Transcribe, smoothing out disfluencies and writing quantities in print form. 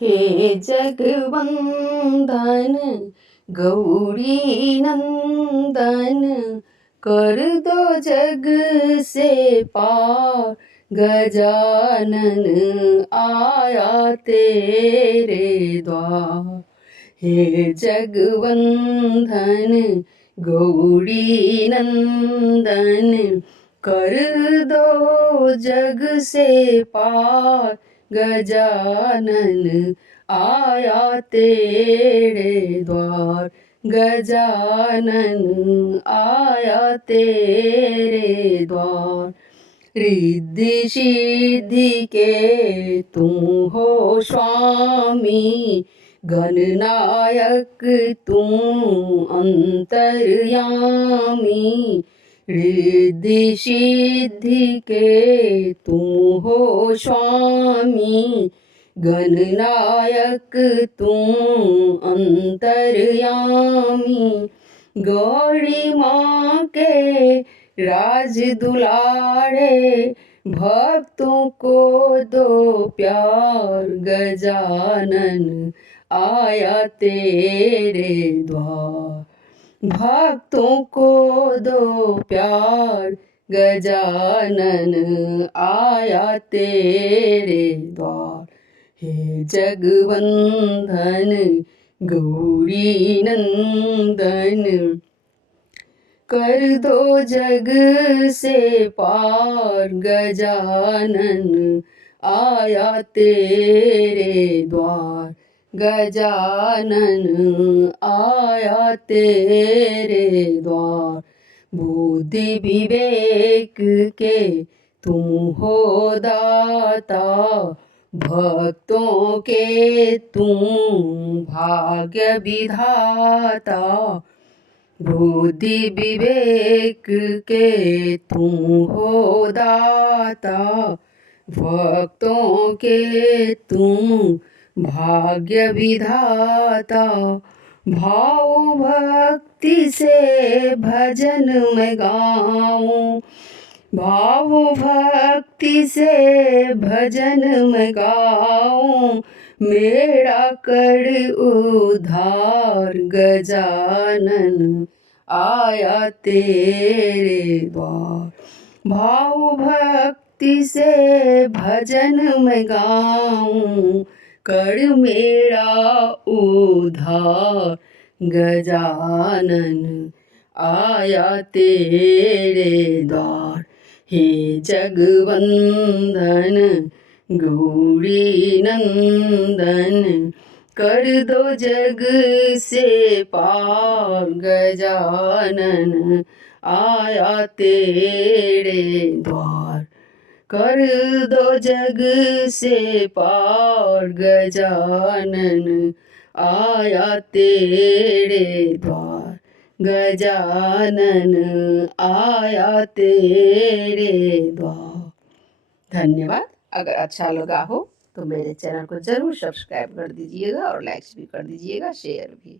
हे जगवंदन गौरी नंदन, कर दो जग से पार, गजानन आया तेरे द्वार। हे जगवंदन गौरी नंदन, कर दो जग से पार, गजानन आया तेरे द्वार। गजानन आया तेरे द्वार। रिद्धि सिद्धि के तुम हो स्वामी, गणनायक तुम अंतर्यामी। रिद्धि सिद्धि के तुम हो स्वामी, गणनायक तुम अंतर्यामी। गौरी माँ के राज दुलारे, भक्तों को दो प्यार, गजानन आया तेरे द्वार। भक्तों को दो प्यार, गजानन आया तेरे द्वार। हे जगवंदन गौरी नंदन, कर दो जग से पार, गजानन आया तेरे द्वार। गजानन आया तेरे द्वार। बुद्धि विवेक के तुम हो दाता, भक्तों के तुम भाग्य विधाता। बुद्धि विवेक के तुम हो दाता, भक्तों के तुम भाग्य विधाता। भाव भक्ति से भजन मैं गाऊं, भाव भक्ति से भजन मैं गाऊं। मेरा कर उद्धार, गजानन आया तेरे द्वार। भाव भक्ति से भजन मैं गाऊं, कर मेरा उद्धार, गजानन आया तेरे द्वार। हे जगवंदन गौरी नंदन, कर दो जग से पार, गजानन आया तेरे द्वार। कर दो जग से पार, गजानन आया तेरे द्वार। गजानन आया तेरे द्वार। धन्यवाद। अगर अच्छा लगा हो तो मेरे चैनल को जरूर सब्सक्राइब कर दीजिएगा और लाइक्स भी कर दीजिएगा, शेयर भी।